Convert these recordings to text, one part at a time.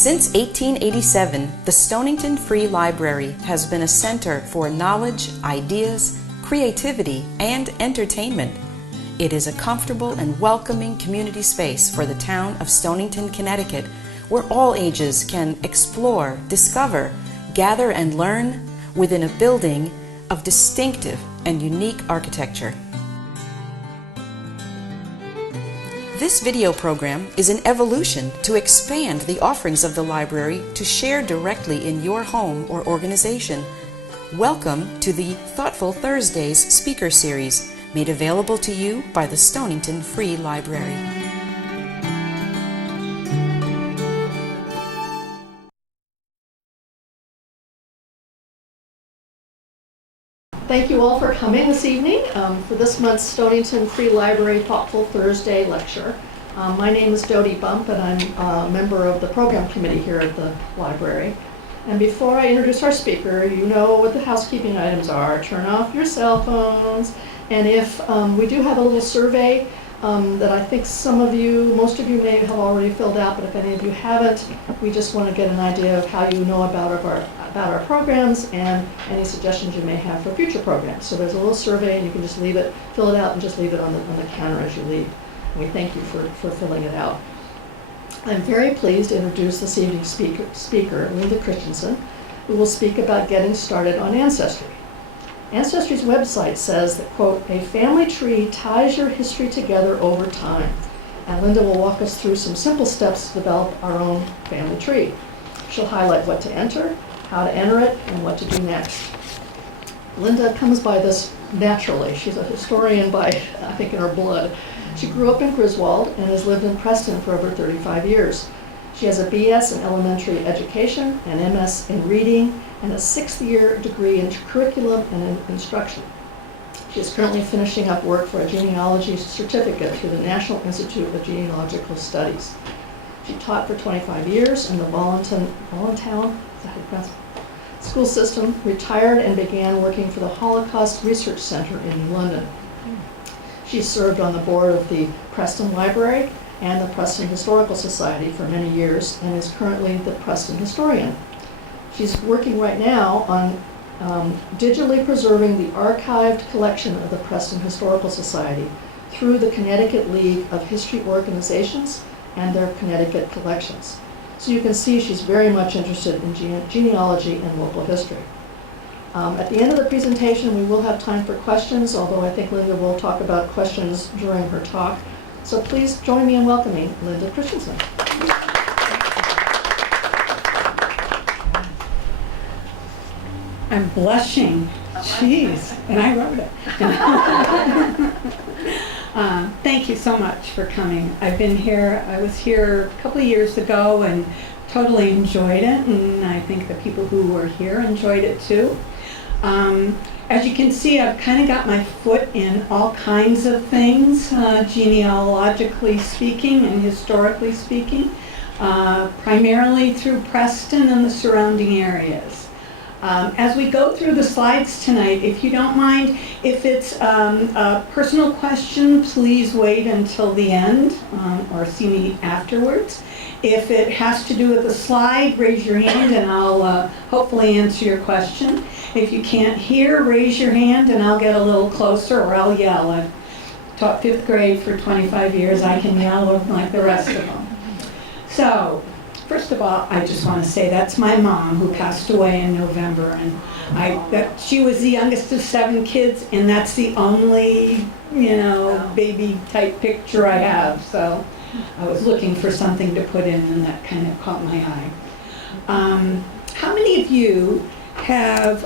Since 1887, the Stonington Free Library has been a center for knowledge, ideas, creativity, and entertainment. It is a comfortable and welcoming community space for the town of Stonington, Connecticut, where all ages can explore, discover, gather, and learn within a building of distinctive and unique architecture. This video program is an evolution to expand the offerings of the library to share directly in your home or organization. Welcome to the Thoughtful Thursdays speaker series, made available to you by the Stonington Free Library. Thank you all for coming this evening for this month's Stonington Free Library Thoughtful Thursday lecture. My name is Dodie Bump, and I'm a member of the program committee here at the library. And before I introduce our speaker, you know what the housekeeping items are. Turn off your cell phones, and if we do have a little survey that I think most of you may have already filled out, but if any of you haven't, we just want to get an idea of how you know about our programs and any suggestions you may have for future programs. So there's a little survey, and you can just fill it out and just leave it on the counter as you leave. And we thank you for filling it out. I'm very pleased to introduce this evening's speaker, Linda Christensen, who will speak about getting started on Ancestry. Ancestry's website says that, quote, a family tree ties your history together over time. And Linda will walk us through some simple steps to develop our own family tree. She'll highlight what to enter, how to enter it, and what to do next. Linda comes by this naturally. She's a historian by, I think, in her blood. She grew up in Griswold and has lived in Preston for over 35 years. She has a BS in elementary education, an MS in reading, and a 6th-year degree in curriculum and in instruction. She is currently finishing up work for a genealogy certificate through the National Institute of Genealogical Studies. She taught for 25 years in the Voluntown School System, retired and began working for the Holocaust Research Center in London. She served on the board of the Preston Library and the Preston Historical Society for many years and is currently the Preston Historian. She's working right now on digitally preserving the archived collection of the Preston Historical Society through the Connecticut League of History Organizations and their Connecticut collections. So you can see she's very much interested in genealogy and local history. At the end of the presentation, we will have time for questions, although I think Linda will talk about questions during her talk. So please join me in welcoming Linda Christensen. I'm blushing. Jeez, and I wrote it. Thank you so much for coming. I was here a couple of years ago and totally enjoyed it, and I think the people who were here enjoyed it too. As you can see, I've kind of got my foot in all kinds of things, genealogically speaking and historically speaking, primarily through Preston and the surrounding areas. As we go through the slides tonight, if you don't mind, if it's a personal question, please wait until the end or see me afterwards. If it has to do with a slide, raise your hand and I'll hopefully answer your question. If you can't hear, raise your hand and I'll get a little closer or I'll yell. I've taught 5th grade for 25 years. I can yell like the rest of them. So, first of all, I just want to say that's my mom who passed away in November, and she was the youngest of 7 kids, and that's the only, baby type picture I have. So I was looking for something to put in, and that kind of caught my eye. How many of you have,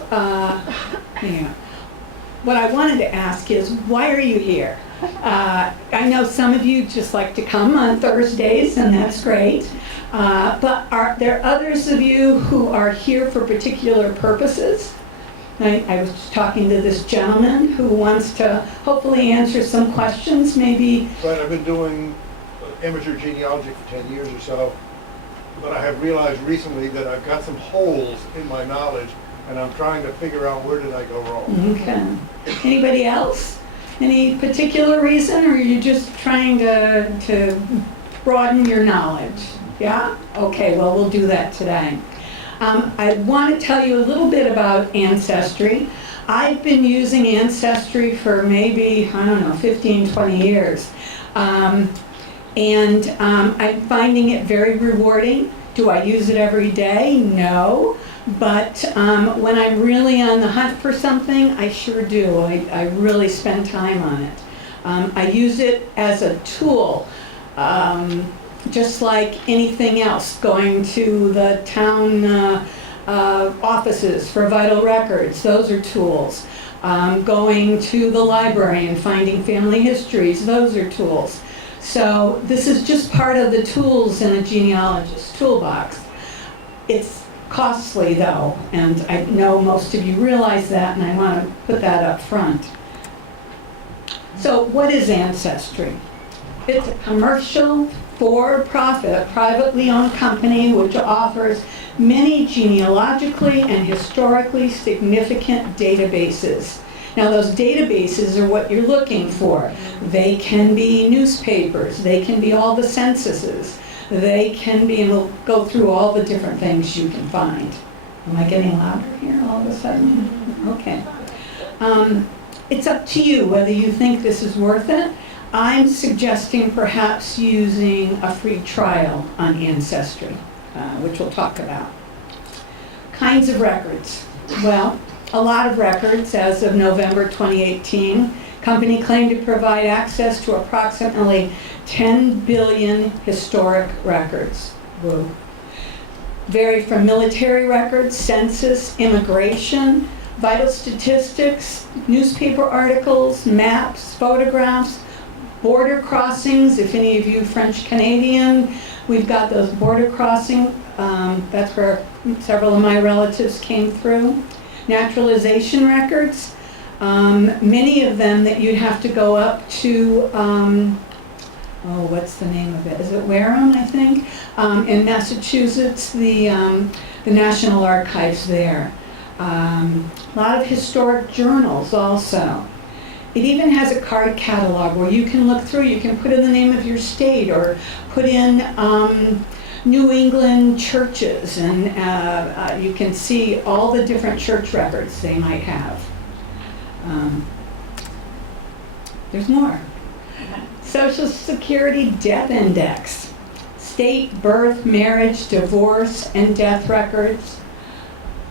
what I wanted to ask is, why are you here? I know some of you just like to come on Thursdays, and that's great. But are there others of you who are here for particular purposes? I was just talking to this gentleman who wants to hopefully answer some questions, maybe. Right, I've been doing amateur genealogy for 10 years or so, but I have realized recently that I've got some holes in my knowledge, and I'm trying to figure out where did I go wrong. Okay. Anybody else? Any particular reason, or are you just trying to broaden your knowledge? Yeah? Okay, well, we'll do that today. I want to tell you a little bit about Ancestry. I've been using Ancestry for maybe, I don't know, 15, 20 years. I'm finding it very rewarding. Do I use it every day? No. But when I'm really on the hunt for something, I sure do. I really spend time on it. I use it as a tool, just like anything else, going to the town offices for vital records. Those are tools. Going to the library and finding family histories. Those are tools. So this is just part of the tools in a genealogist's toolbox. It's costly though, and I know most of you realize that, and I want to put that up front. So what is Ancestry? It's a commercial, for-profit, privately owned company which offers many genealogically and historically significant databases. Now those databases are what you're looking for. They can be newspapers, they can be all the censuses, they can be, and we'll go through all the different things you can find. Am I getting louder here all of a sudden? Okay. It's up to you whether you think this is worth it. I'm suggesting perhaps using a free trial on Ancestry, which we'll talk about. Kinds of records. Well, a lot of records as of November 2018. Company claimed to provide access to approximately 10 billion historic records. Whoa. Vary from military records, census, immigration, vital statistics, newspaper articles, maps, photographs, border crossings. If any of you French Canadian, we've got those border crossing. That's where several of my relatives came through. Naturalization records, many of them that you'd have to go up to, what's the name of it? Is it Wareham, I think? In Massachusetts, the National Archives there. A lot of historic journals also. It even has a card catalog where you can look through, you can put in the name of your state or put in New England churches, and you can see all the different church records they might have. There's more. Social Security Death Index, state, birth, marriage, divorce, and death records.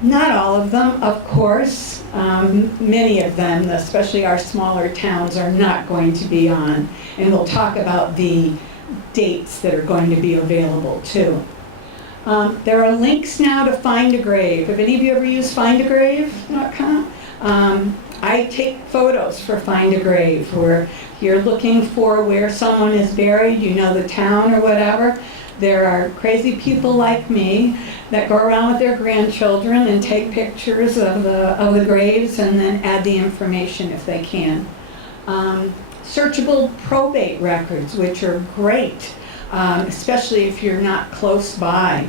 Not all of them, of course. Many of them, especially our smaller towns, are not going to be on, and we'll talk about the dates that are going to be available too. There are links now to Find a Grave. Have any of you ever used findagrave.com? I take photos for Find a Grave, where you're looking for where someone is buried, you know the town or whatever. There are crazy people like me that go around with their grandchildren and take pictures of the graves and then add the information if they can. Searchable probate records, which are great, especially if you're not close by.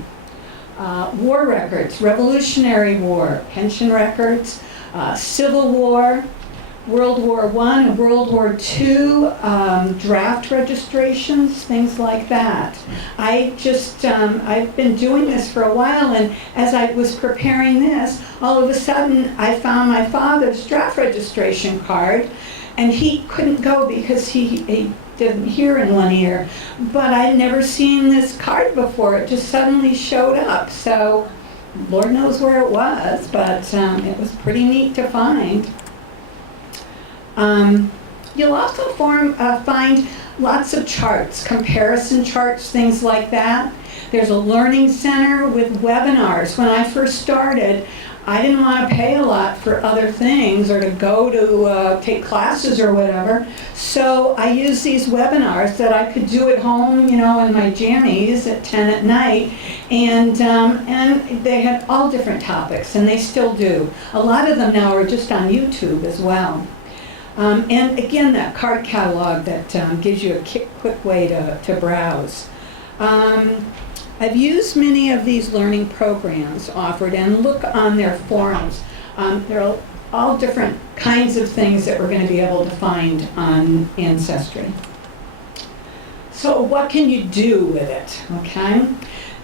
War records, Revolutionary War, pension records, Civil War, World War I and World War II, draft registrations, things like that. I've been doing this for a while, and as I was preparing this, all of a sudden I found my father's draft registration card, and he couldn't go because he didn't hear in one ear. But I'd never seen this card before. It just suddenly showed up. So Lord knows where it was, but it was pretty neat to find. You'll also find lots of charts, comparison charts, things like that. There's a learning center with webinars. When I first started, I didn't want to pay a lot for other things or to go to take classes or whatever. So I used these webinars that I could do at home, in my jammies at 10 at night. And they had all different topics, and they still do. A lot of them now are just on YouTube as well. And again, that card catalog that gives you a quick way to browse. I've used many of these learning programs offered, and look on their forums. There are all different kinds of things that we're going to be able to find on Ancestry. So what can you do with it, okay?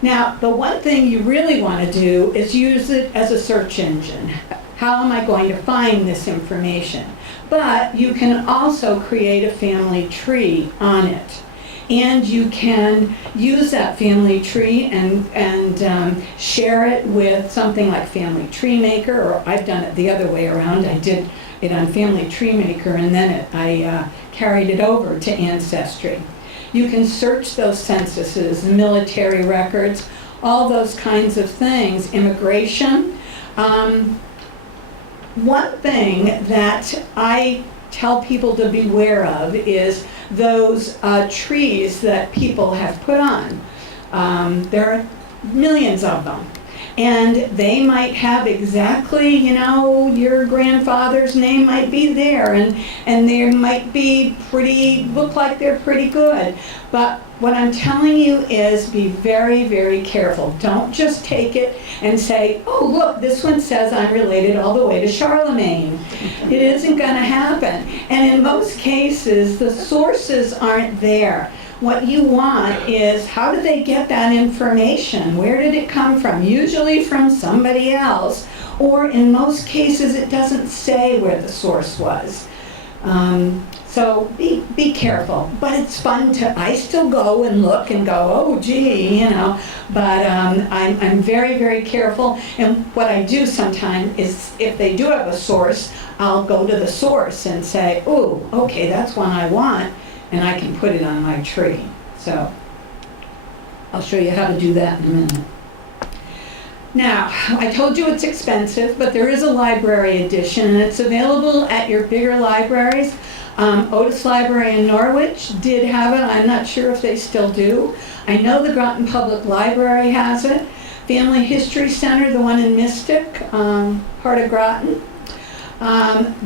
Now, the one thing you really want to do is use it as a search engine. How am I going to find this information? But you can also create a family tree on it. And you can use that family tree and share it with something like Family Tree Maker, or I've done it the other way around. I did it on Family Tree Maker, and then I carried it over to Ancestry. You can search those censuses, military records, all those kinds of things, immigration. One thing that I tell people to beware of is those trees that people have put on. There are millions of them. And they might have exactly, your grandfather's name might be there, and they might be look like they're pretty good. But what I'm telling you is be very, very careful. Don't just take it and say, oh, look, this one says I'm related all the way to Charlemagne. It isn't going to happen. And in most cases, the sources aren't there. What you want is, how did they get that information? Where did it come from? Usually from somebody else, or in most cases it doesn't say where the source was. So be careful. But it's fun I still go and look and go, oh gee, but I'm very, very careful. And what I do sometimes is, if they do have a source, I'll go to the source and say, oh, okay, that's one I want, and I can put it on my tree. So I'll show you how to do that in a minute. Now, I told you it's expensive, but there is a library edition, and it's available at your bigger libraries. Otis Library in Norwich did have it. I'm not sure if they still do. I know the Groton Public Library has it. Family History Center, the one in Mystic, part of Groton.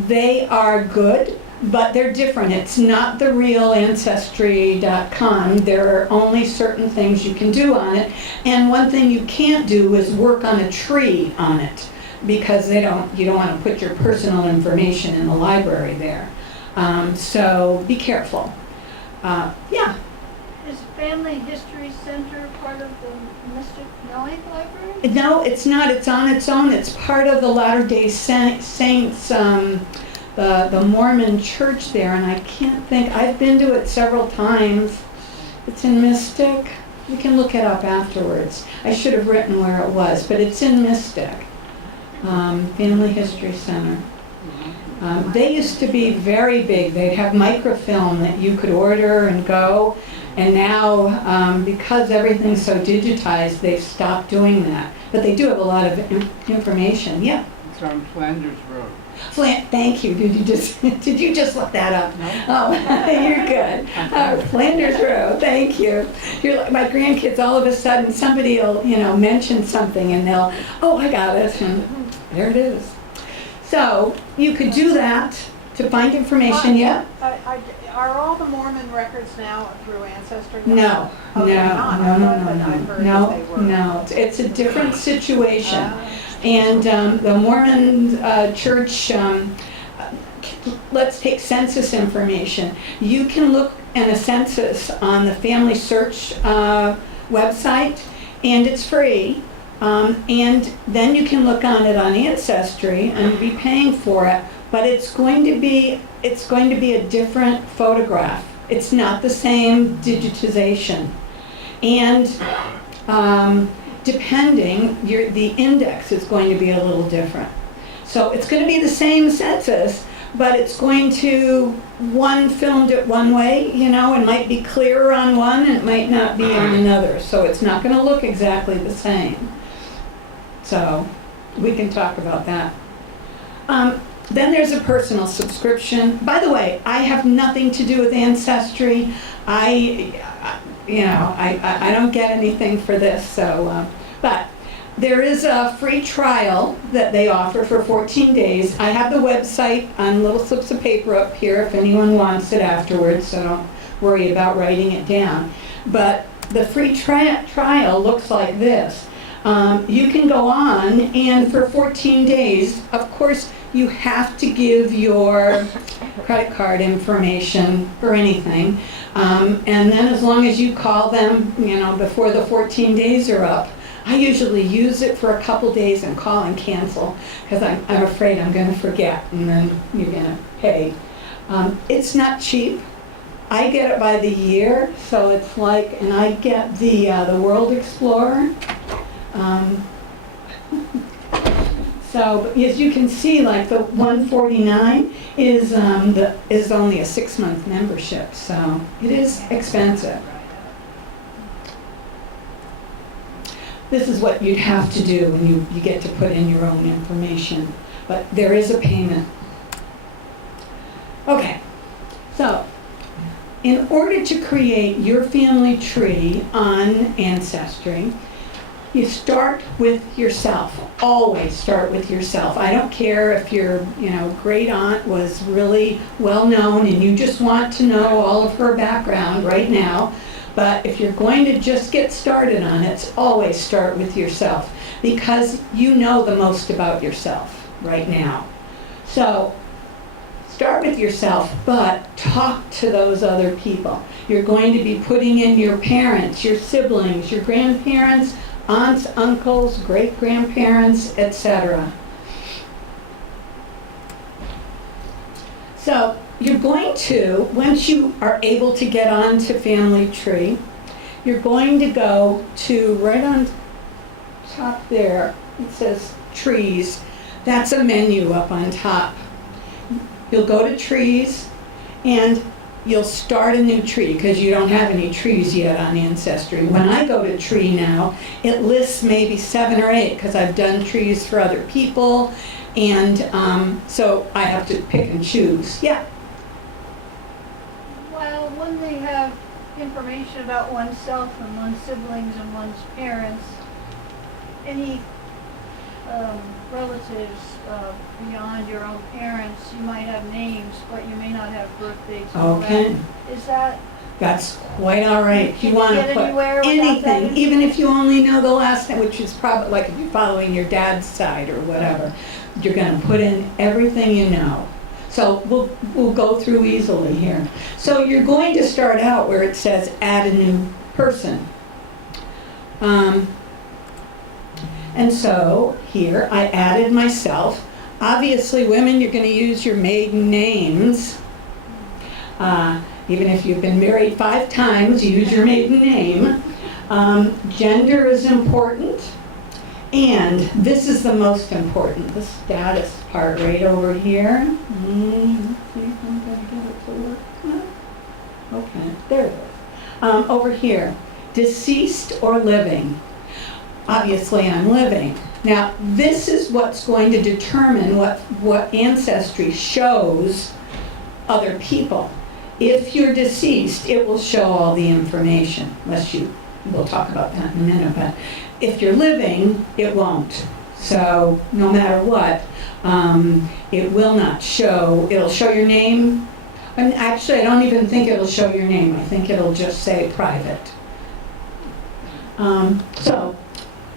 They are good, but they're different. It's not the real Ancestry.com. There are only certain things you can do on it. And one thing you can't do is work on a tree on it, because you don't want to put your personal information in the library there. So be careful. Yeah. Is Family History Center part of the Mystic Valley Library? No, it's not. It's on its own. It's part of the Latter-day Saints, the Mormon church there, and I can't think. I've been to it several times. It's in Mystic. You can look it up afterwards. I should have written where it was, but it's in Mystic. Family History Center. They used to be very big. They'd have microfilm that you could order and go. And now, because everything's so digitized, they've stopped doing that. But they do have a lot of information. Yeah? It's on Flanders Road. Thank you. Did you just look that up? No. Oh, you're good. Flanders Road. Thank you. You're like my grandkids. All of a sudden, somebody will, mention something, and they'll, oh, I got it, and there it is. So you could do that to find information. Yeah. Are all the Mormon records now through Ancestry? No. Oh, they're not. I heard that they were. No. It's a different situation. And the Mormon church, let's take census information. You can look in a census on the Family Search website, and it's free. And then you can look on it on Ancestry and be paying for it, but it's going to be a different photograph. It's not the same digitization. And depending, the index is going to be a little different. So it's going to be the same census, but it's going to, one filmed it one way, it might be clearer on one, and it might not be on another. So it's not going to look exactly the same. So we can talk about that. Then there's a personal subscription. By the way, I have nothing to do with Ancestry. I don't get anything for this. So, but there is a free trial that they offer for 14 days. I have the website on little slips of paper up here if anyone wants it afterwards, so don't worry about writing it down. But the free trial looks like this. You can go on, and for 14 days, of course, you have to give your credit card information for anything. And then as long as you call them, before the 14 days are up, I usually use it for a couple days and call and cancel because I'm afraid I'm going to forget and then you're going to pay. It's not cheap. I get it by the year, so it's like, and I get the World Explorer. So as you can see, like the $149 is only a 6-month membership, so it is expensive. This is what you'd have to do when you get to put in your own information, but there is a payment. Okay, so in order to create your family tree on Ancestry, you start with yourself. Always start with yourself. I don't care if your great aunt was really well known and you just want to know all of her background right now. But if you're going to just get started on it, always start with yourself because you know the most about yourself right now. So start with yourself, but talk to those other people. You're going to be putting in your parents, your siblings, your grandparents, aunts, uncles, great-grandparents, etc. So you're going to, once you are able to get onto Family Tree, you're going to go to right on top there, it says Trees. That's a menu up on top. You'll go to Trees and you'll start a new tree because you don't have any trees yet on Ancestry. When I go to Tree now, it lists maybe 7 or 8 because I've done trees for other people, and so I have to pick and choose. Yeah. Well, when they have information about oneself and one's siblings and one's parents, any relatives beyond your own parents, you might have names, but you may not have birth dates. Okay. Is that? That's quite all right. If you want to put anything, even if you only know the last name, which is probably like if you're following your dad's side or whatever, you're going to put in everything you know. So we'll go through easily here. So you're going to start out where it says add a new person. And so here I added myself. Obviously, women, you're going to use your maiden names. Even if you've been married 5 times, use your maiden name. Gender is important. And this is the most important, the status part right over here. Let's see if I'm going to get it to work. Okay, there it is. Over here, deceased or living. Obviously, I'm living. Now, this is what's going to determine what Ancestry shows other people. If you're deceased, it will show all the information, we'll talk about that in a minute, but if you're living, it won't. So, no matter what, it will not show, it'll show your name. And actually, I don't even think it'll show your name. I think it'll just say private. So,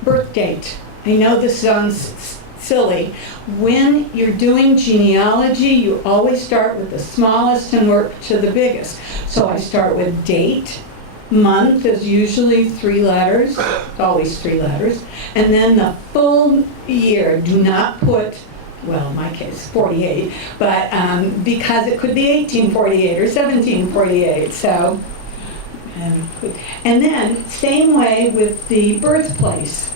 birth date. I know this sounds silly. When you're doing genealogy, you always start with the smallest and work to the biggest. So I start with date. Month is usually 3 letters, always 3 letters. And then the full year. Do not put, well, in my case, 48, but because it could be 1848 or 1748. So, and then same way with the birthplace.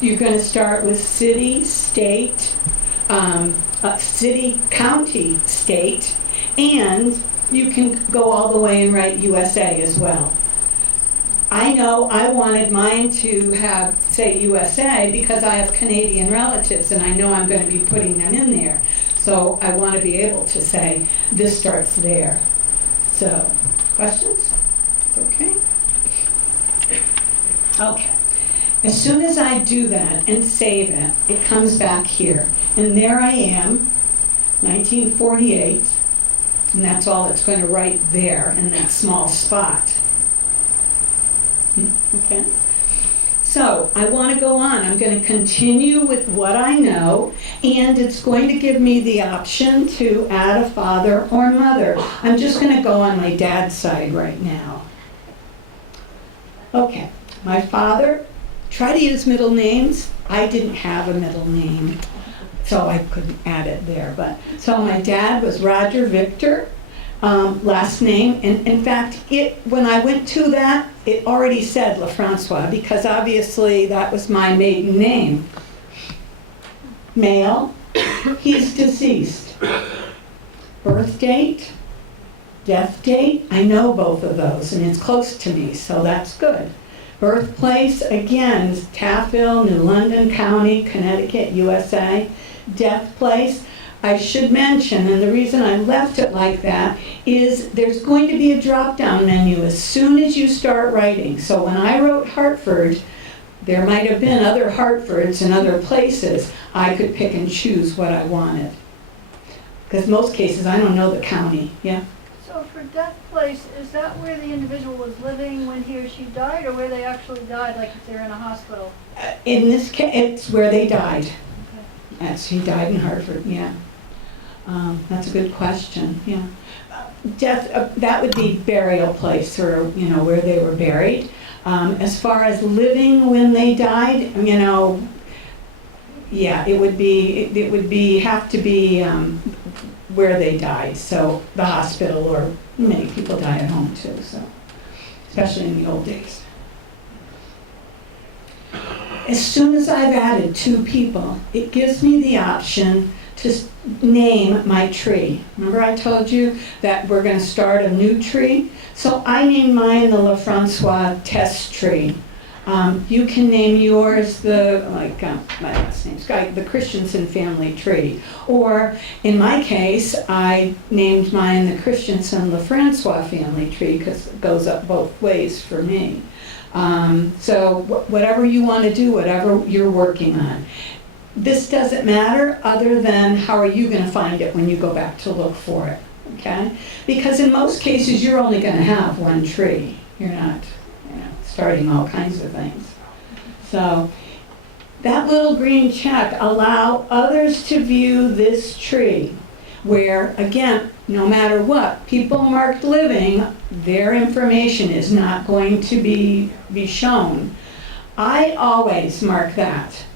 You're going to start with city, state, city, county, state, and you can go all the way and write USA as well. I know I wanted mine to have, say, USA because I have Canadian relatives and I know I'm going to be putting them in there. So I want to be able to say, this starts there. So, questions? Okay. Okay. As soon as I do that and save it, it comes back here. And there I am, 1948, and that's all it's going to write there in that small spot. Okay? So I want to go on. I'm going to continue with what I know, and it's going to give me the option to add a father or mother. I'm just going to go on my dad's side right now. Okay, my father, try to use middle names. I didn't have a middle name, so I couldn't add it there. So my dad was Roger Victor. Last name, and in fact, when I went to that, it already said LaFrancois, because obviously that was my maiden name. Male, he's deceased. Birth date, death date, I know both of those, and it's close to me, so that's good. Birthplace, again, Taffville, New London County, Connecticut, USA. Death place, I should mention, and the reason I left it like that, is there's going to be a drop-down menu as soon as you start writing. So when I wrote Hartford, there might have been other Hartfords in other places. I could pick and choose what I wanted. Because most cases, I don't know the county. Yeah? So for death place, is that where the individual was living when he or she died, or where they actually died, like if they're in a hospital? In this case, it's where they died. Okay. Yes, he died in Hartford, yeah. That's a good question, yeah. Death, that would be burial place, or, where they were buried. As far as living when they died, yeah, it would have to be where they died. So the hospital, or many people die at home too, so, especially in the old days. As soon as I've added 2 people, it gives me the option to name my tree. Remember I told you that we're going to start a new tree? So I named mine the LaFrancois test tree. You can name yours my last name's the Christensen family tree. Or in my case, I named mine the Christensen-LaFrancois family tree because it goes up both ways for me. So whatever you want to do, whatever you're working on. This doesn't matter other than how are you going to find it when you go back to look for it, okay? Because in most cases, you're only going to have one tree. You're not starting all kinds of things. So that little green check, allow others to view this tree, where, again, no matter what, people marked living, their information is not going to be shown. I always mark that.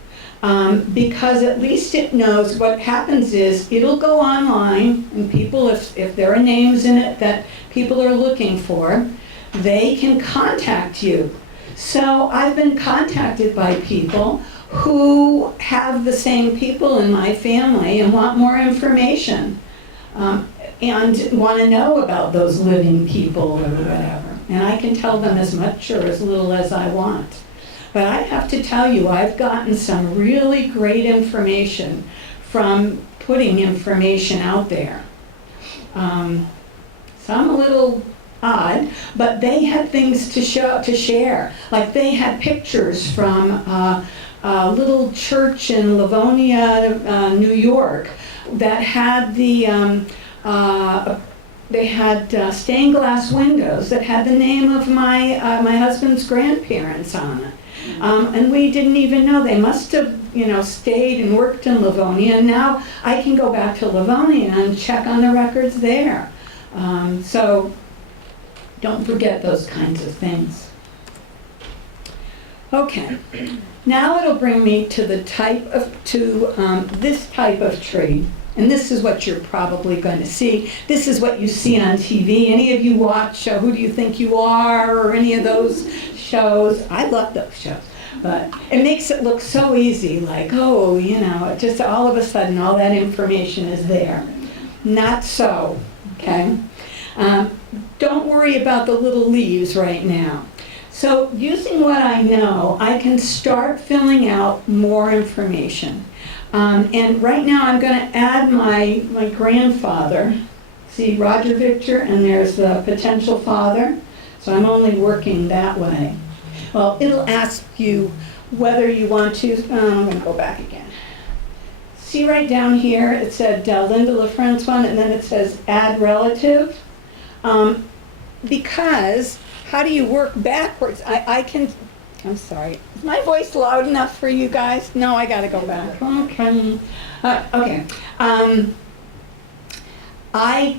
Because at least it knows what happens is it'll go online, and people, if there are names in it that people are looking for, they can contact you. So I've been contacted by people who have the same people in my family and want more information, and want to know about those living people or whatever. And I can tell them as much or as little as I want. But I have to tell you, I've gotten some really great information from putting information out there. Some a little odd, but they had things to share. Like they had pictures from a little church in Livonia, New York, that had they had stained glass windows that had the name of my husband's grandparents on it. And we didn't even know. They must have, stayed and worked in Livonia, and now I can go back to Livonia and check on the records there. So don't forget those kinds of things. Okay, now it'll bring me to this type of tree. And this is what you're probably going to see. This is what you see on TV. Any of you watch Who Do You Think You Are, or any of those shows? I love those shows. But it makes it look so easy, like, it just all of a sudden all that information is there. Not so, okay? Don't worry about the little leaves right now. So using what I know, I can start filling out more information. And right now I'm going to add my grandfather. See, Roger Victor, and there's the potential father. So I'm only working that way. Well, it'll ask you whether you want to, I'm going to go back again. See right down here, it said Linda LaFrancois, and then it says add relative. Because how do you work backwards? I can I'm sorry. Is my voice loud enough for you guys? No, I gotta go back. Okay. Okay. I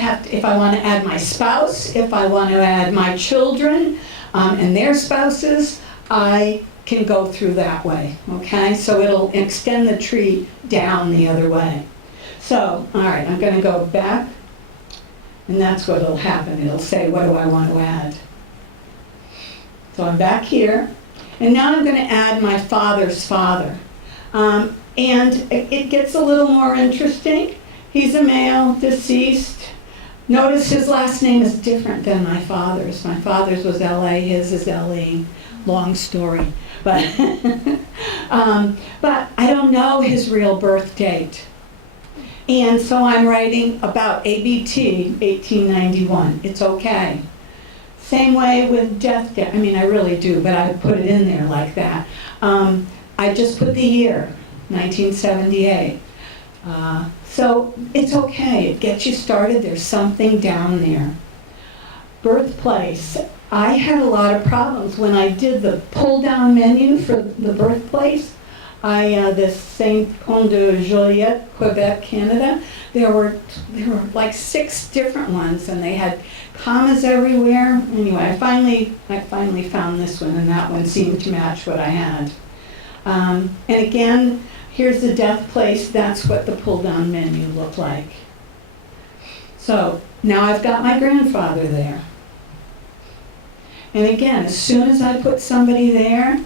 have to, if I want to add my spouse, if I want to add my children and their spouses, I can go through that way, okay? So it'll extend the tree down the other way. So, all right, I'm going to go back, and that's what will happen. It'll say, what do I want to add? So I'm back here, and now I'm going to add my father's father. And it gets a little more interesting. He's a male, deceased. Notice his last name is different than my father's. My father's was L.A., his is L.E. Long story. But, but I don't know his real birth date. And so I'm writing about ABT 1891. It's okay. Same way with death date. I mean, I really do, but I put it in there like that. I just put the year, 1978. So it's okay. It gets you started. There's something down there. Birthplace. I had a lot of problems when I did the pull-down menu for the birthplace. The Saint-Pont de Joliette, Quebec, Canada. There were like 6 different ones, and they had commas everywhere. Anyway, I finally found this one, and that one seemed to match what I had. And again, here's the death place. That's what the pull-down menu looked like. So now I've got my grandfather there. And again, as soon as I put somebody there,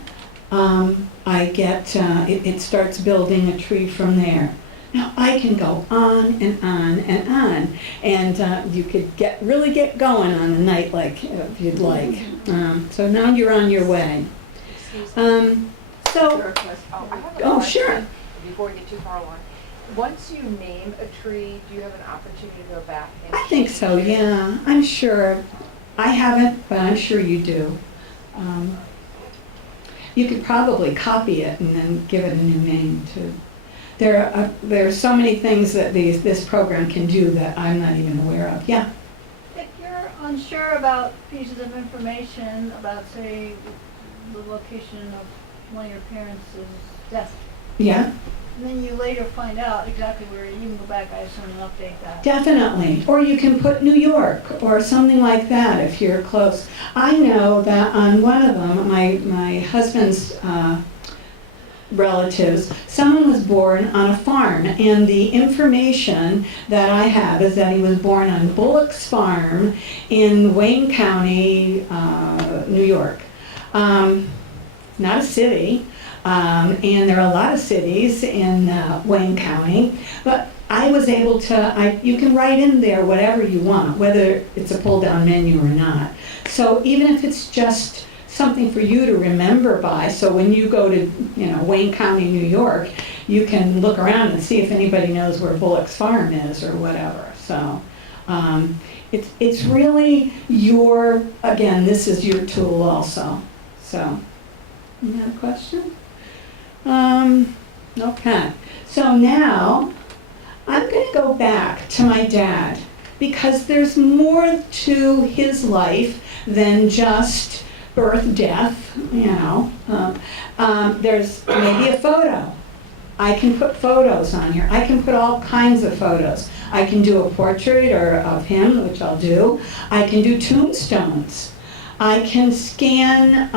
I get, it starts building a tree from there. Now I can go on and on and on, and you could really get going on a night like if you'd like. So now you're on your way. Oh, sure. Before we get too far along, once you name a tree, do you have an opportunity to go back and I think so, yeah. I'm sure. I haven't, but I'm sure you do. You could probably copy it and then give it a new name too. There are so many things that this program can do that I'm not even aware of. Yeah. If you're unsure about pieces of information about, say, the location of one of your parents' death, Yeah. and then you later find out exactly where, you can go back, I assume, and update that. Definitely. Or you can put New York or something like that if you're close. I know that on one of them, my husband's relatives, someone was born on a farm, and the information that I have is that he was born on Bullock's Farm in Wayne County, New York. Not a city. And there are a lot of cities in Wayne County, but I was able to, you can write in there whatever you want, whether it's a pull-down menu or not. So even if it's just something for you to remember by, so when you go to, Wayne County, New York, you can look around and see if anybody knows where Bullock's Farm is or whatever. So it's really again, this is your tool also. So, any other question? Okay, so now I'm going to go back to my dad because there's more to his life than just birth, death, There's maybe a photo. I can put photos on here. I can put all kinds of photos. I can do a portrait of him, which I'll do. I can do tombstones. I can scan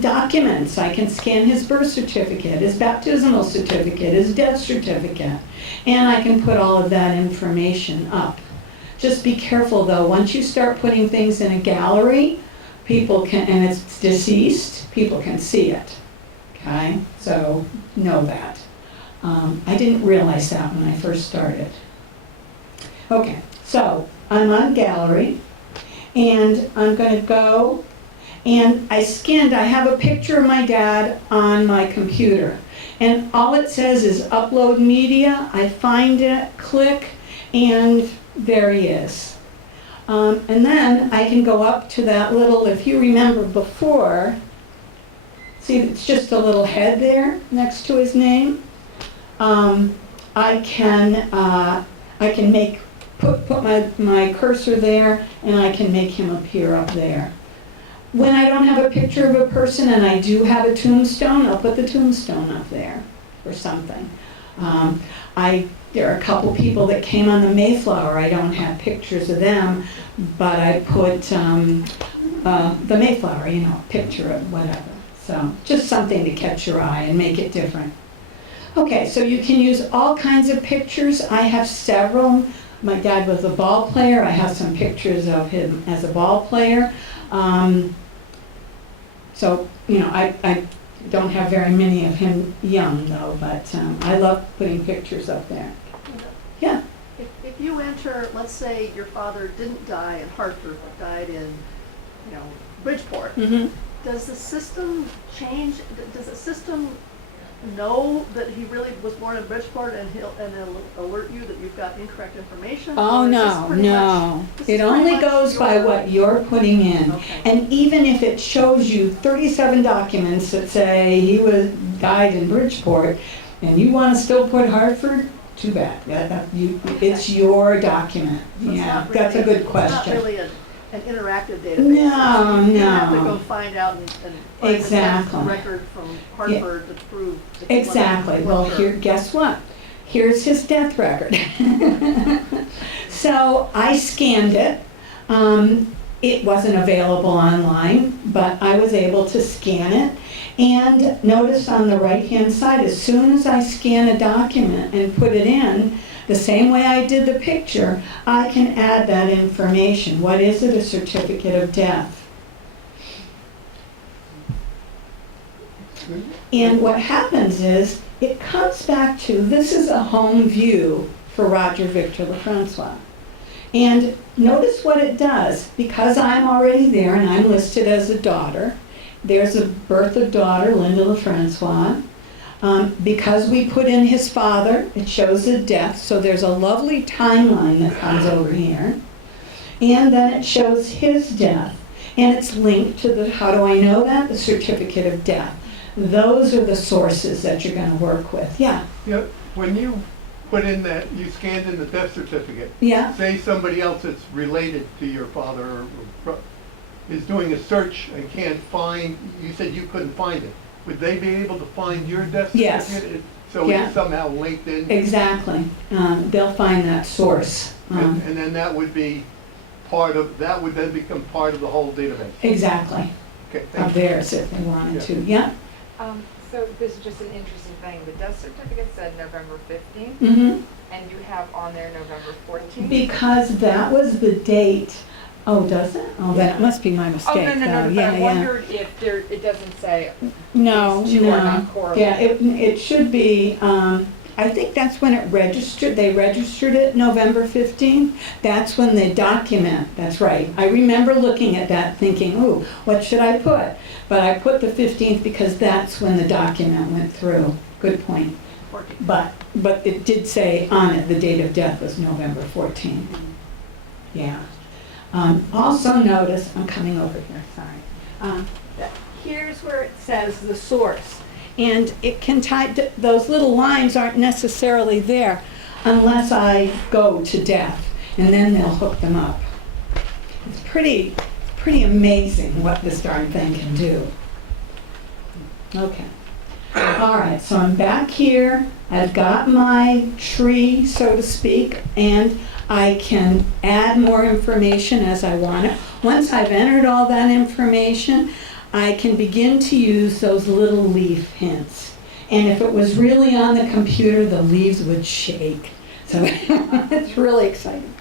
documents. I can scan his birth certificate, his baptismal certificate, his death certificate, and I can put all of that information up. Just be careful though, once you start putting things in a gallery, and it's deceased, people can see it, okay? So know that. I didn't realize that when I first started. Okay, so I'm on gallery. And I'm going to go, and I have a picture of my dad on my computer. And all it says is upload media. I find it, click, and there he is. And then I can go up to that little, if you remember before, see it's just a little head there next to his name. I can make put my cursor there, and I can make him appear up there. when I don't have a picture of a person and I do have a tombstone, I'll put the tombstone up there or something. There are a couple people that came on the Mayflower. I don't have pictures of them, but I put the Mayflower, a picture of whatever. So just something to catch your eye and make it different. Okay, so you can use all kinds of pictures. I have several. My dad was a ball player. I have some pictures of him as a ball player. So, I don't have very many of him young, though, but I love putting pictures up there. Yeah. If you enter, let's say your father didn't die in Hartford, but died in, Bridgeport, does the system change? Does the system know that he really was born in Bridgeport, and he'll alert you that you've got incorrect information? Oh, no. It only goes by what you're putting in. Okay. And even if it shows you 37 documents that say he died in Bridgeport, and you want to still put Hartford, too bad. It's your document. So Yeah, really, that's a good It's question. not really an interactive database. No, You have to no. go find out and find Exactly. a record from Hartford to prove. that he wasn't Exactly. Well, sure. guess what? Here's his death record. So I scanned it. It wasn't available online, but I was able to scan it. And notice on the right-hand side, as soon as I scan a document and put it in, the same way I did the picture, I can add that information. What is it? A certificate of death. And what happens is, it comes back to, this is a home view for Roger Victor LaFrancois. And notice what it does. Because I'm already there and I'm listed as a daughter, there's a birth of daughter, Linda LaFrancois. Because we put in his father, it shows a death, so there's a lovely timeline that comes over here. And then it shows his death. And it's linked to the, how do I know that? The certificate of death. Those are the sources that you're going to work with. Yeah. Yeah, when you put in that, you scanned in the death certificate. Yeah. Say somebody else that's related to your father is doing a search and can't find, you said you couldn't find it. Would they be able to find your death certificate? Yes. So Yeah. it's somehow linked in? Exactly. They'll find that source. And then that would be that would then become part of the whole database? Exactly. Okay, Of thank you. theirs if they wanted to. Yeah. So this is just an interesting thing. The death certificate said November 15th, Mm-hmm. and you have on there November 14th. Because that was the date. Oh, does it? Oh, then it must be my mistake. Oh, no, though. but Yeah, I yeah. wondered if it doesn't say No, these two are no. not correlated. Yeah, it should be, I think that's when it registered. They registered it November 15th. That's when the document, that's right. I remember looking at that thinking, ooh, what should I put? But I put the 15th because that's when the document went through. Good point. But it did say on it, the date of death was November 14th. Yeah. Also notice, I'm coming over here, sorry. Here's where it says the source. And it can type, those little lines aren't necessarily there unless I go to death, and then they'll hook them up. It's pretty amazing what this darn thing can do. Okay. All right, so I'm back here. I've got my tree, so to speak, and I can add more information as I want it. Once I've entered all that information, I can begin to use those little leaf hints. And if it was really on the computer, the leaves would shake. So it's really exciting.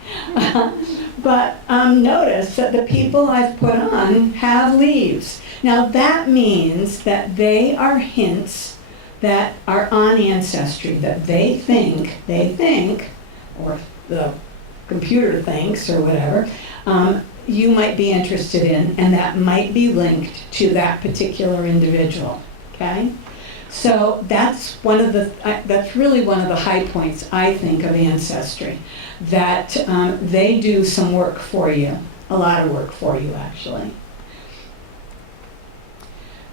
But notice that the people I've put on have leaves. Now that means that they are hints that are on Ancestry, that they think, or the computer thinks or whatever, you might be interested in, and that might be linked to that particular individual, okay? So that's that's really one of the high points, I think, of Ancestry, that they do some work for you, a lot of work for you, actually.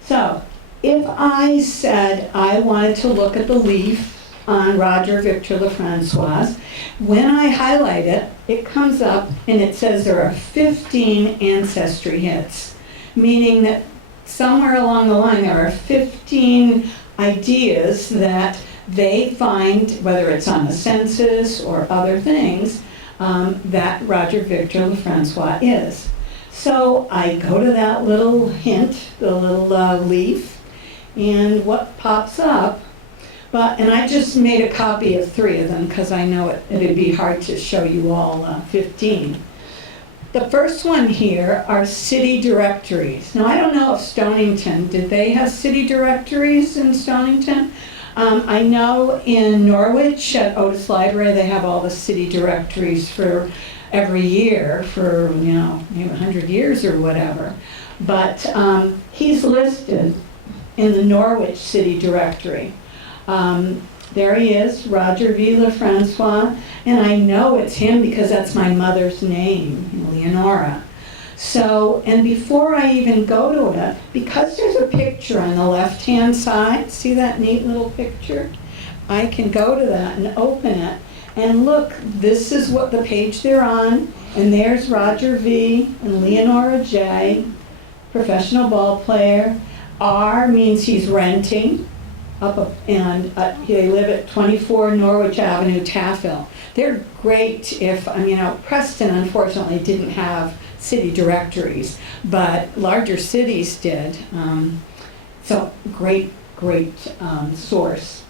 So if I said I wanted to look at the leaf on Roger Victor LaFrancois, when I highlight it, it comes up and it says there are 15 Ancestry hits. meaning that somewhere along the line there are 15 ideas that they find, whether it's on the census or other things, that Roger Victor LaFrancois is. So I go to that little hint, the little leaf, and what pops up, and I just made a copy of 3 of them because I know it'd be hard to show you all 15. The first one here are city directories. Now I don't know if Stonington, did they have city directories in Stonington? I know in Norwich at Otis Library they have all the city directories for every year for, maybe 100 years or whatever. But he's listed in the Norwich city directory. There he is, Roger V. LaFrancois, and I know it's him because that's my mother's name, Leonora. So, and before I even go to it, because there's a picture on the left-hand side, see that neat little picture? I can go to that and open it, and look, this is what the page they're on, and there's Roger V. and Leonora J., professional ball player. R means he's renting. They live at 24 Norwich Avenue, Taffel. They're great if, Preston unfortunately didn't have city directories, but larger cities did. So great source.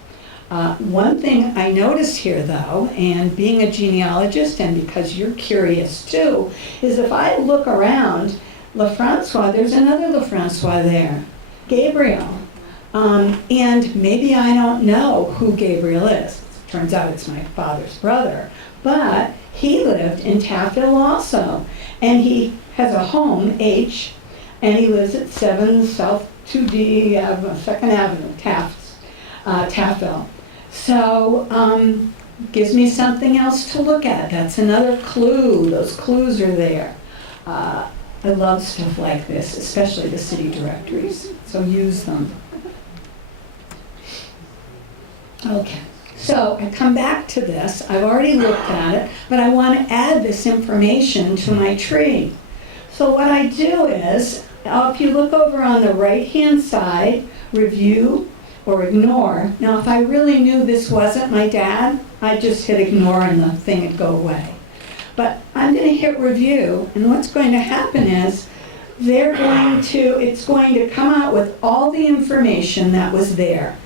One thing I noticed here though, and being a genealogist and because you're curious too, is if I look around, LaFrancois, there's another LaFrancois there, Gabriel. And maybe I don't know who Gabriel is. Turns out it's my father's brother. But he lived in Taffel also. And he has a home, H, and he lives at 7 South 2D 2nd Avenue, Taffel. So, gives me something else to look at. That's another clue. Those clues are there. I love stuff like this, especially the city directories. So use them. Okay, so I come back to this. I've already looked at it, but I want to add this information to my tree. So what I do is, if you look over on the right-hand side, review or ignore. Now, if I really knew this wasn't my dad, I'd just hit ignore and the thing would go away. But I'm going to hit review, and what's going to happen is it's going to come out with all the information that was there.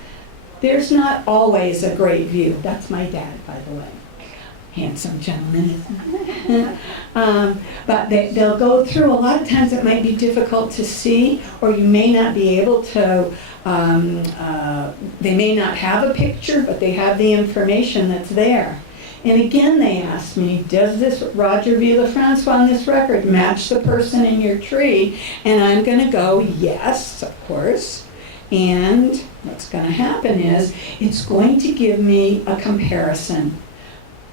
There's not always a great view. That's my dad, by the way. Handsome gentleman, isn't it? But they'll go through, a lot of times it might be difficult to see, or you may not be able to, they may not have a picture, but they have the information that's there. And again, they ask me, does this Roger V. LaFrancois on this record match the person in your tree? And I'm going to go, yes, of course. And what's going to happen is it's going to give me a comparison.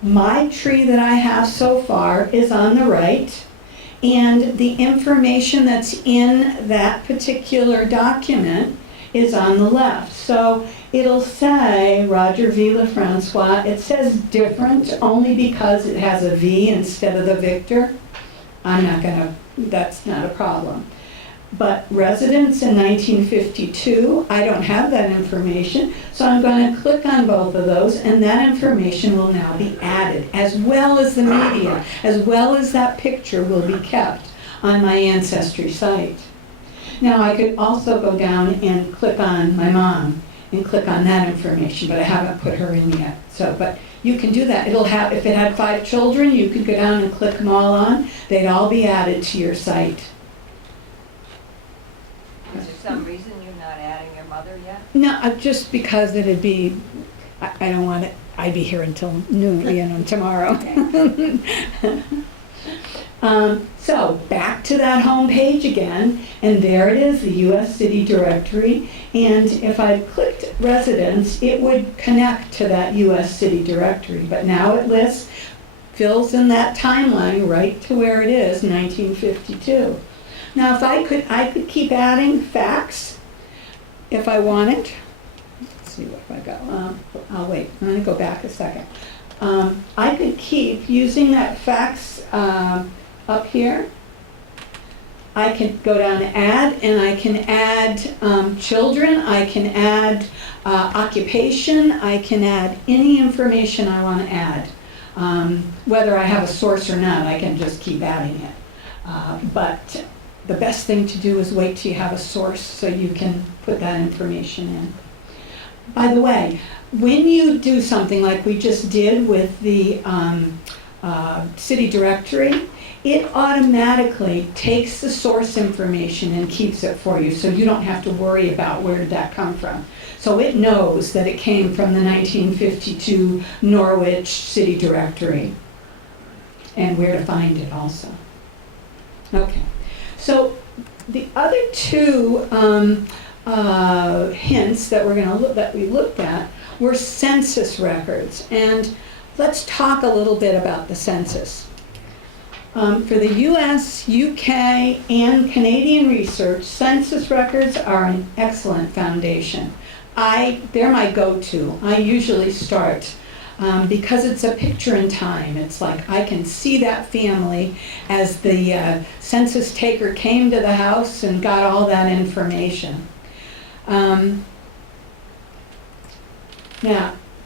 My tree that I have so far is on the right, and the information that's in that particular document is on the left. So it'll say Roger V. LaFrancois. It says different only because it has a V instead of the Victor. That's not a problem. But residence in 1952, I don't have that information, so I'm going to click on both of those, and that information will now be added, as well as the media, as well as that picture will be kept on my Ancestry site. Now, I could also go down and click on my mom and click on that information, but I haven't put her in yet. But you can do that. If it had 5 children, you could go down and click them all on. They'd all be added to your site. Is there some reason you're not adding your mother yet? No, just because it'd be, I don't want it, I'd be here until noon, tomorrow. So back to that home page again, and there it is, the U.S. City Directory. And if I clicked residence, it would connect to that U.S. City Directory. But now it fills in that timeline right to where it is, 1952. Now, if I could keep adding facts if I wanted. Let's see if I go. I'll wait. I'm going to go back a second. I could keep using that facts up here. I can go down to add, and I can add children, I can add occupation, I can add any information I want to add. Whether I have a source or not, I can just keep adding it. But the best thing to do is wait till you have a source so you can put that information in. By the way, when you do something like we just did with the city directory, it automatically takes the source information and keeps it for you, so you don't have to worry about where did that come from. So it knows that it came from the 1952 Norwich city directory and where to find it also. Okay, so the other two hints that we looked at were census records, and let's talk a little bit about the census. For the US, UK, and Canadian research, census records are an excellent foundation. They're my go-to. I usually start because it's a picture in time. It's like I can see that family as the census taker came to the house and got all that information. Now,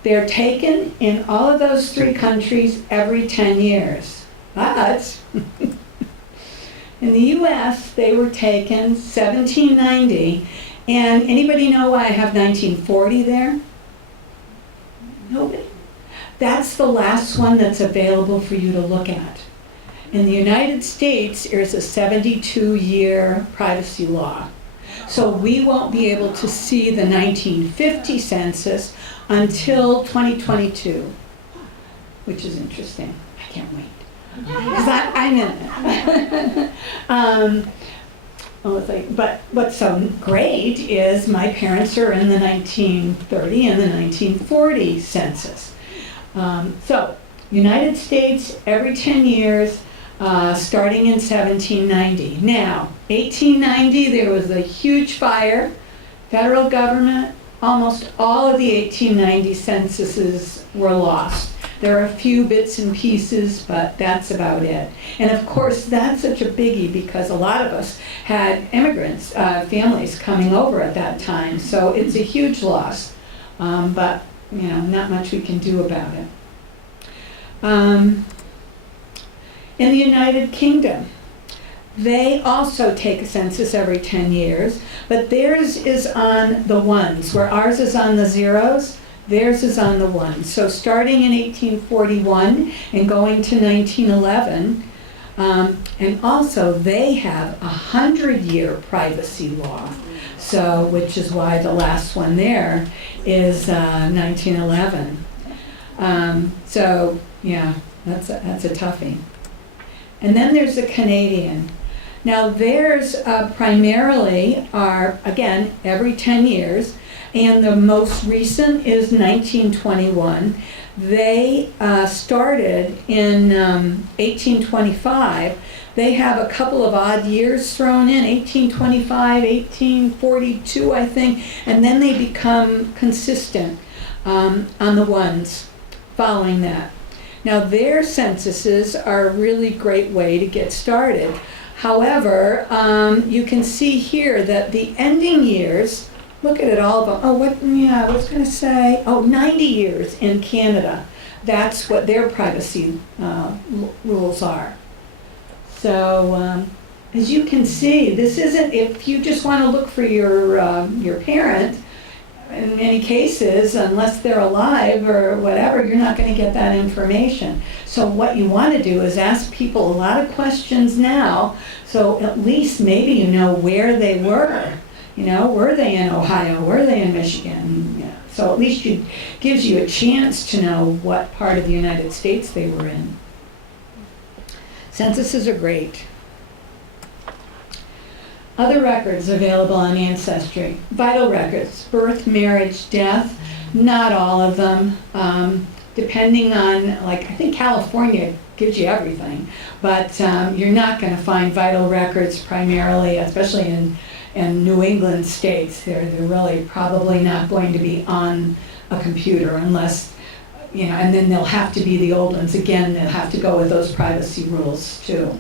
they're taken in all of those three countries every 10 years. But in the US, they were taken 1790. And anybody know why I have 1940 there? Nobody? That's the last one that's available for you to look at. In the United States, there's a 72-year privacy law. So we won't be able to see the 1950 census until 2022, which is interesting. I can't wait. Because I'm in it. But what's so great is my parents are in the 1930 and the 1940 census. So, United States every 10 years, starting in 1790. Now, 1890, there was a huge fire. Federal government, almost all of the 1890 censuses were lost. There are a few bits and pieces, but that's about it. And of course, that's such a biggie because a lot of us had immigrants, families coming over at that time. So it's a huge loss, but not much we can do about it. In the United Kingdom, they also take a census every 10 years, but theirs is on the ones, where ours is on the zeros. Theirs is on the ones. So starting in 1841 and going to 1911, and also they have a 100-year privacy law. So, which is why the last one there is 1911. So yeah, that's a toughie. And then there's the Canadian. Now theirs primarily are, again, every 10 years. And the most recent is 1921. They started in 1825. They have a couple of odd years thrown in, 1825, 1842, I think, and then they become consistent on the ones following that. Now, their censuses are a really great way to get started. However, you can see here that the ending years, look at it, all of them. Oh, I was going to say, 90 years in Canada. That's what their privacy rules are. So, as you can see, this isn't, if you just want to look for your parent, in many cases, unless they're alive or whatever, you're not going to get that information. So what you want to do is ask people a lot of questions now, so at least maybe you know where they were. Were they in Ohio? Were they in Michigan? Yeah. So at least it gives you a chance to know what part of the United States they were in. Censuses are great. Other records available on Ancestry. Vital records, birth, marriage, death, not all of them. Depending on, I think California gives you everything, but you're not going to find vital records primarily, especially in New England states. They're really probably not going to be on a computer unless, and then they'll have to be the old ones. Again, they'll have to go with those privacy rules too.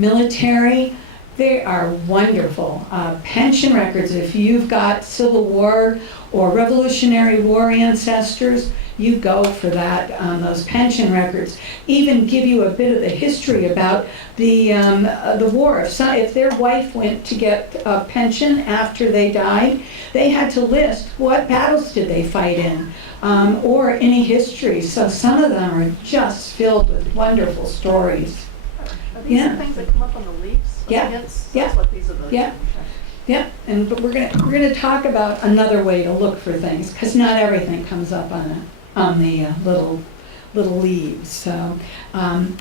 Military, they are wonderful. Pension records, if you've got Civil War or Revolutionary War ancestors, you go for that. Those pension records even give you a bit of the history about the war. If their wife went to get a pension after they died, they had to list what battles did they fight in, or any history. So some of them are just filled with wonderful stories. Are these the things that come up on the leaves? Yeah. Sounds like these are the. Yeah. Yep, but we're gonna talk about another way to look for things, because not everything comes up on the little leaves. So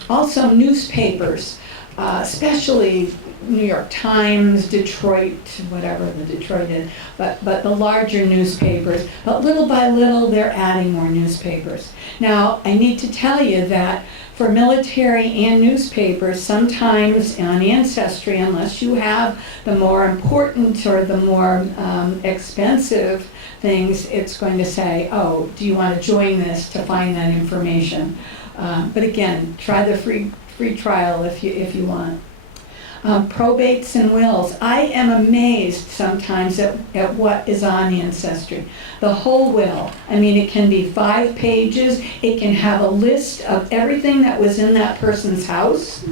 also newspapers, especially New York Times, Detroit, whatever the Detroit is, but the larger newspapers. But little by little, they're adding more newspapers. Now, I need to tell you that for military and newspapers, sometimes on Ancestry, unless you have the more important or the more expensive things, it's going to say, oh, do you want to join this to find that information? But again, try the free trial if you want. Probates and wills. I am amazed sometimes at what is on Ancestry. The whole will. I mean, it can be 5 pages. It can have a list of everything that was in that person's house,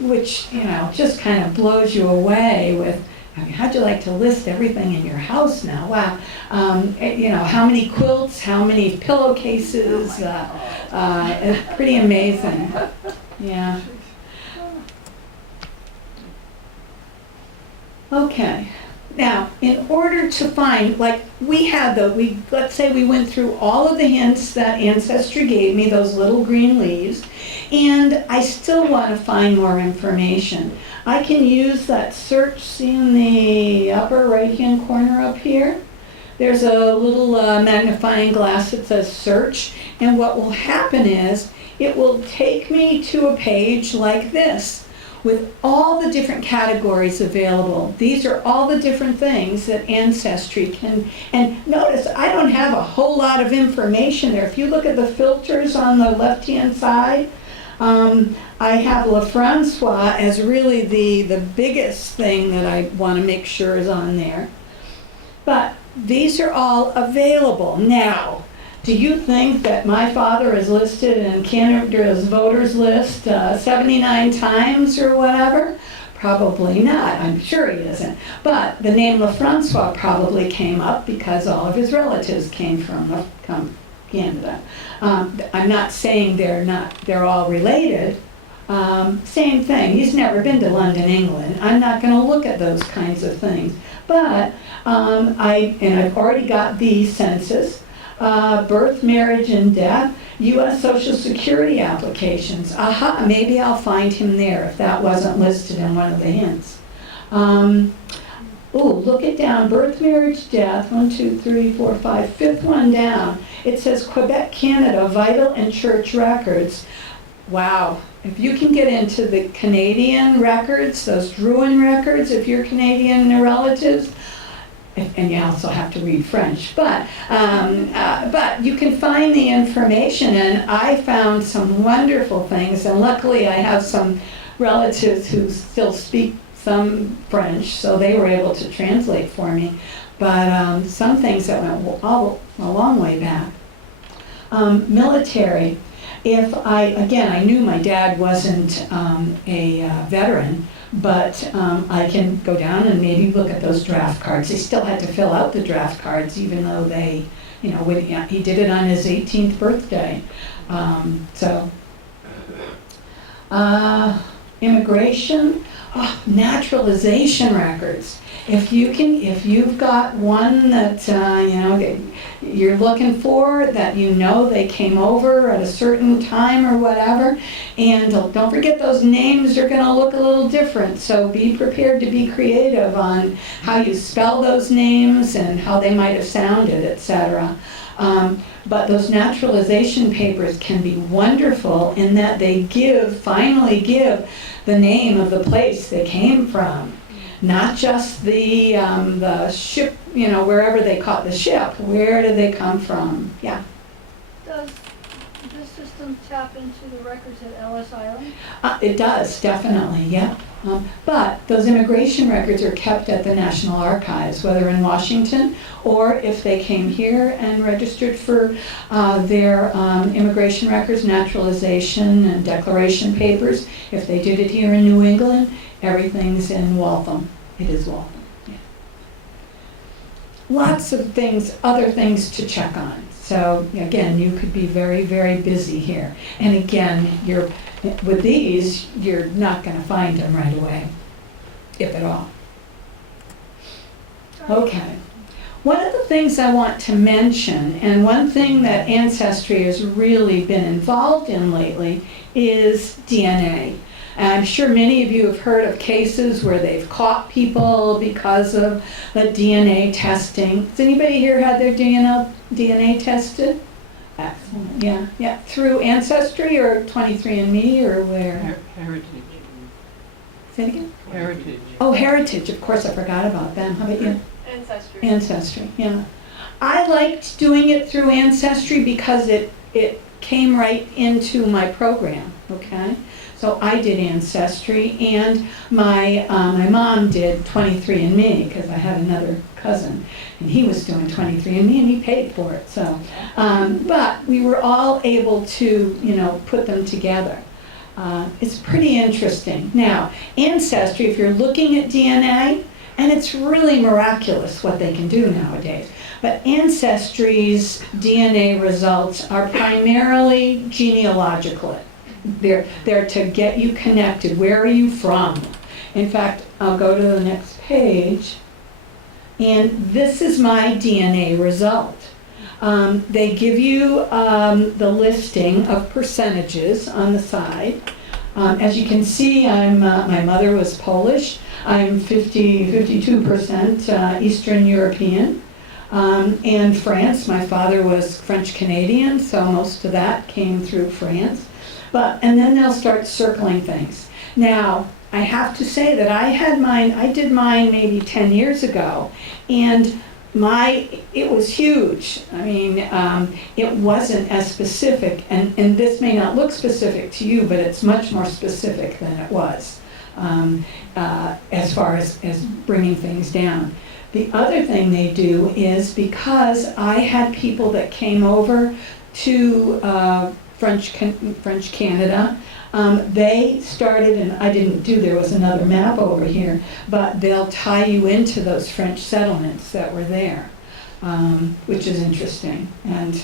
which, just kind of blows you away with, how'd you like to list everything in your house now? Wow. How many quilts, how many pillowcases. It's pretty amazing. Yeah. Okay, now in order to find, like let's say we went through all of the hints that Ancestry gave me, those little green leaves, and I still want to find more information. I can use that search in the upper right-hand corner up here. There's a little magnifying glass that says search, and what will happen is it will take me to a page like this, with all the different categories available. These are all the different things that Ancestry can, and notice I don't have a whole lot of information there. If you look at the filters on the left-hand side, I have LaFrancois as really the biggest thing that I want to make sure is on there. But these are all available. Now, do you think that my father is listed in Canada's voters list 79 times or whatever? Probably not. I'm sure he isn't. But the name LaFrancois probably came up because all of his relatives came from Canada. I'm not saying they're all related. Same thing. He's never been to London, England. I'm not going to look at those kinds of things. But I've already got the census. Birth, marriage, and death, U.S. Social Security applications. Aha, maybe I'll find him there if that wasn't listed in one of the hints. Look it down. Birth, marriage, death. 1, 2, 3, 4, 5. Fifth one down. It says Quebec, Canada, vital and church records. Wow. If you can get into the Canadian records, those Druin records, if you're Canadian relatives, and you also have to read French, but you can find the information, and I found some wonderful things, and luckily I have some relatives who still speak some French, so they were able to translate for me, but some things that went a long way back. Military. I knew my dad wasn't a veteran, but I can go down and maybe look at those draft cards. They still had to fill out the draft cards, even though they, he did it on his 18th birthday. Immigration, naturalization records. If you've got one that you're looking for, that they came over at a certain time or whatever, and don't forget those names are going to look a little different, so be prepared to be creative on how you spell those names and how they might have sounded, etc. But those naturalization papers can be wonderful in that they finally give the name of the place they came from. Not just the ship, wherever they caught the ship. Where did they come from? Yeah. Does the system system tap into the records at Ellis Island? It does, definitely, yeah. But those immigration records are kept at the National Archives, whether in Washington or if they came here and registered for their immigration records, naturalization and declaration papers. If they did it here in New England, everything's in Waltham. It is Waltham, yeah. Lots of things, other things to check on. So again, you could be very, very busy here. And again, with these, you're not going to find them right away, if at all. Okay. One of the things I want to mention, and one thing that Ancestry has really been involved in lately, is DNA. And I'm sure many of you have heard of cases where they've caught people because of the DNA testing. Has anybody here had their DNA tested? Excellent. Yeah. Through Ancestry or 23andMe or where? Heritage. Say it again? Heritage. Oh, Heritage. Of course, I forgot about them. How about you? Ancestry. Ancestry, yeah. I liked doing it through Ancestry because it came right into my program, okay? So I did Ancestry, and my mom did 23andMe because I had another cousin, and he was doing 23andMe, and he paid for it. So, but we were all able to, put them together. It's pretty interesting. Now, Ancestry, if you're looking at DNA, and it's really miraculous what they can do nowadays. But Ancestry's DNA results are primarily genealogical. They're to get you connected. Where are you from? In fact, I'll go to the next page. And this is my DNA result. They give you the listing of percentages on the side. As you can see, my mother was Polish. I'm 52% Eastern European. And France, my father was French Canadian, so most of that came through France. And then they'll start circling things. Now, I have to say that I did mine maybe 10 years ago, and it was huge. I mean, it wasn't as specific, and this may not look specific to you, but it's much more specific than it was as far as bringing things down. The other thing they do is, because I had people that came over to French Canada, they started, and I didn't there was another map over here, but they'll tie you into those French settlements that were there, which is interesting. And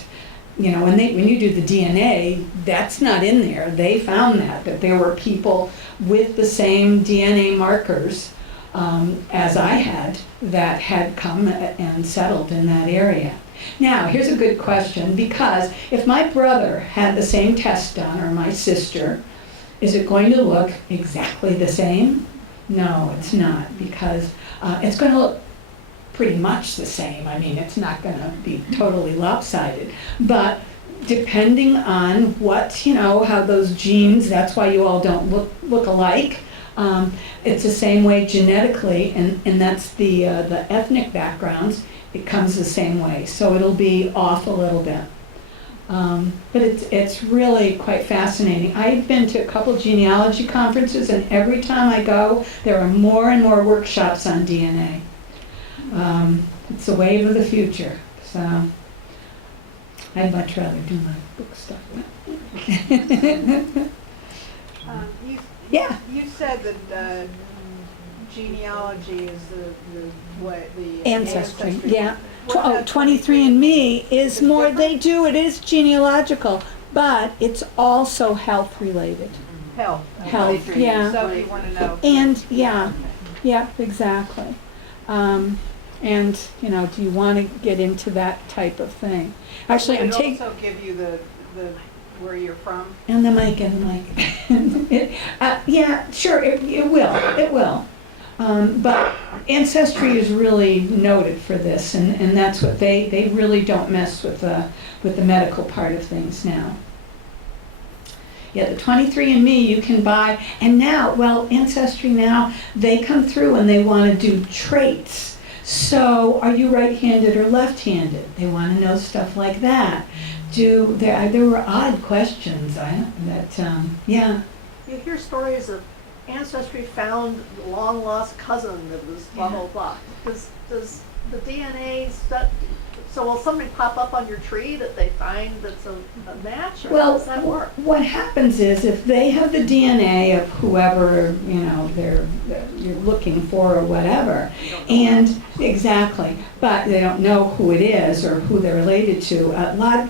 when you do the DNA, that's not in there. They found that there were people with the same DNA markers as I had that had come and settled in that area. Now, here's a good question, because if my brother had the same test done, or my sister, is it going to look exactly the same? No, it's not, because it's going to look pretty much the same. I mean, it's not going to be totally lopsided, but depending on how those genes, that's why you all don't look alike. It's the same way genetically, and that's the ethnic backgrounds. It comes the same way, so it'll be off a little bit. But it's really quite fascinating. I've been to a couple genealogy conferences, and every time I go, there are more and more workshops on DNA. It's the wave of the future, so I'd much rather do my book stuff. Yeah. You said that genealogy is the Ancestry, yeah. 23andMe is more, it is genealogical, but it's also health related. Health, yeah. So you want to know. And, yeah, exactly. And, do you want to get into that type of thing? Actually, I'm taking... also give you the where you're from? And the mic. Yeah, sure, it will. But Ancestry is really noted for this, and that's what they really don't mess with the medical part of things now. Yeah, the 23andMe you can buy, and now, Ancestry now, they come through and they want to do traits. So, are you right-handed or left-handed? They want to know stuff like that there were odd questions, yeah. You hear stories of Ancestry found the long lost cousin that was blah, blah, blah. Does the DNA stuff, so will something pop up on your tree that they find that's a match, or how does that work? What happens is if they have the DNA of whoever, you're looking for or whatever, and exactly, but they don't know who it is or who they're related to.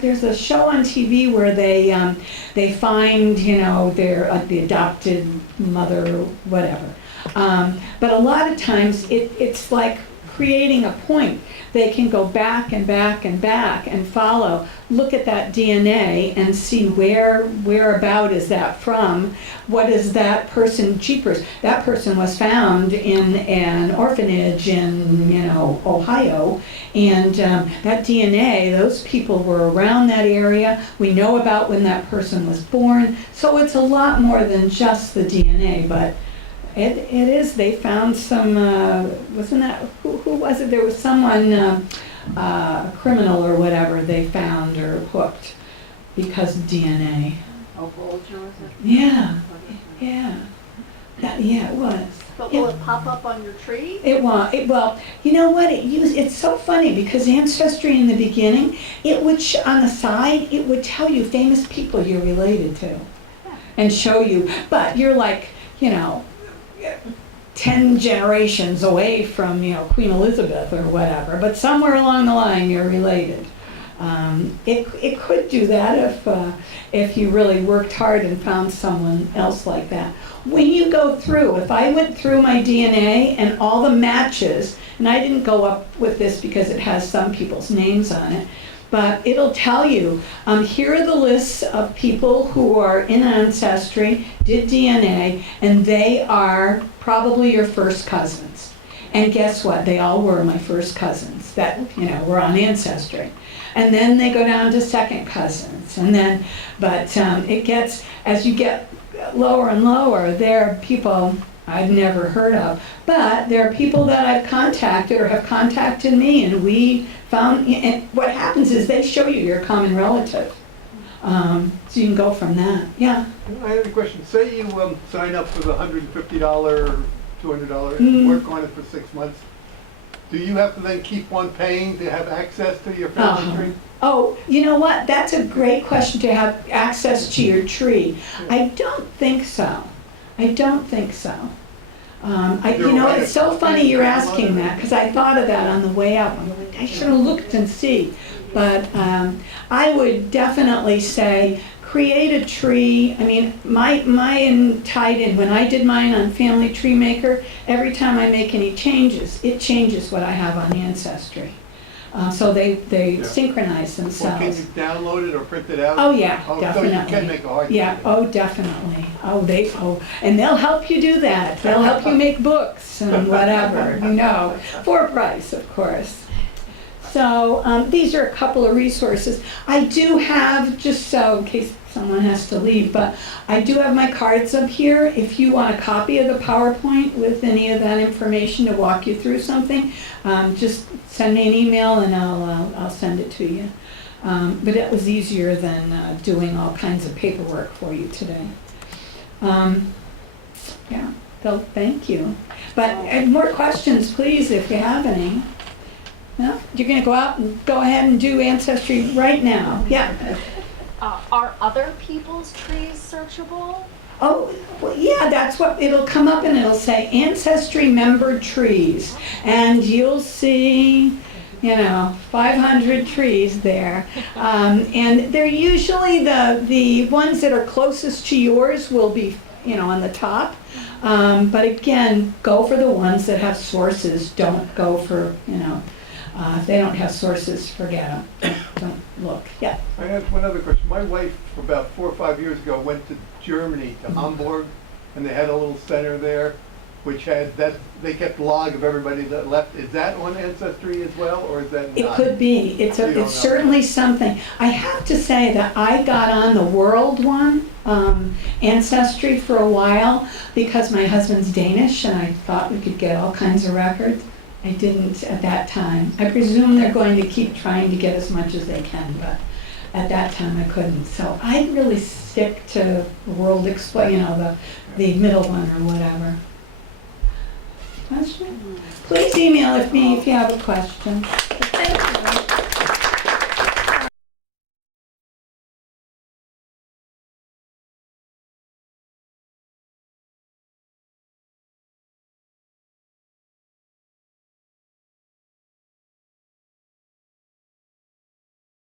There's a show on TV where they find, the adopted mother, whatever. But a lot of times it's like creating a point. They can go back and back and back and follow, look at that DNA and see whereabout is that from, what is that person, jeepers, that person was found in an orphanage in, Ohio, and that DNA, those people were around that area, we know about when that person was born, so it's a lot more than just the DNA, but it is, they found some, wasn't that, who was it? There was someone, a criminal or whatever they found or hooked because of DNA. Oh, Bolger, was it? Yeah, it was. But will it pop up on your tree? It won't. Well, you know what? It's so funny because Ancestry in the beginning, it would, on the side, it would tell you famous people you're related to and show you, but you're like, 10 generations away from, Queen Elizabeth or whatever, but somewhere along the line you're related. It could do that if you really worked hard and found someone else like that. When you go through, if I went through my DNA and all the matches, and I didn't go up with this because it has some people's names on it, but it'll tell you, here are the lists of people who are in Ancestry, did DNA, and they are probably your first cousins. And guess what? They all were my first cousins that, were on Ancestry. And then they go down to second cousins. And then, but it gets, as you get lower and lower, there are people I've never heard of. But there are people that I've contacted or have contacted me, and we found, and what happens is they show you your common relative. So you can go from that. Yeah. I had a question. Say you sign up for the $150, $200, and work on it for 6 months. Do you have to then keep on paying to have access to your family tree? Oh, you know what? That's a great question, to have access to your tree. I don't think so. It's so funny you're asking that, because I thought of that on the way out. I should have looked and see. But I would definitely say create a tree. I mean, mine tied in, when I did mine on Family Tree Maker, every time I make any changes, it changes what I have on Ancestry. So they synchronize themselves. Well, can you download it or print it out? Oh yeah, So definitely. you can make a hard Yeah, copy. definitely. And they'll help you do that. They'll help you make books and whatever, for a price, of course. So these are a couple of resources. I do have, just so in case someone has to leave, but I do have my cards up here. If you want a copy of the PowerPoint with any of that information to walk you through something, just send me an email and I'll send it to you. But it was easier than doing all kinds of paperwork for you today. Yeah, so thank you. But more questions, please, if you have any. No? You're going to go out and go ahead and do Ancestry right now. Yeah. Are other people's trees searchable? Oh, well, yeah, that's what, it'll come up and it'll say Ancestry member trees. And you'll see, 500 trees there. And they're usually the ones that are closest to yours will be, on the top. But again, go for the ones that have sources. Don't go for, if they don't have sources, forget them. Don't look. Yeah. I had one other question. My wife, about 4 or 5 years ago, went to Germany, to Hamburg, and they had a little center there, which had that. They kept log of everybody that left. Is that on Ancestry as well, or is that not? It could be. It's certainly something. I have to say that I got on the world one, Ancestry, for a while because my husband's Danish, and I thought we could get all kinds of records. I didn't at that time. I presume they're going to keep trying to get as much as they can, but at that time I couldn't. So I'd really stick to World Explain, you know, the middle one or whatever. Question? Please email me if you have a question.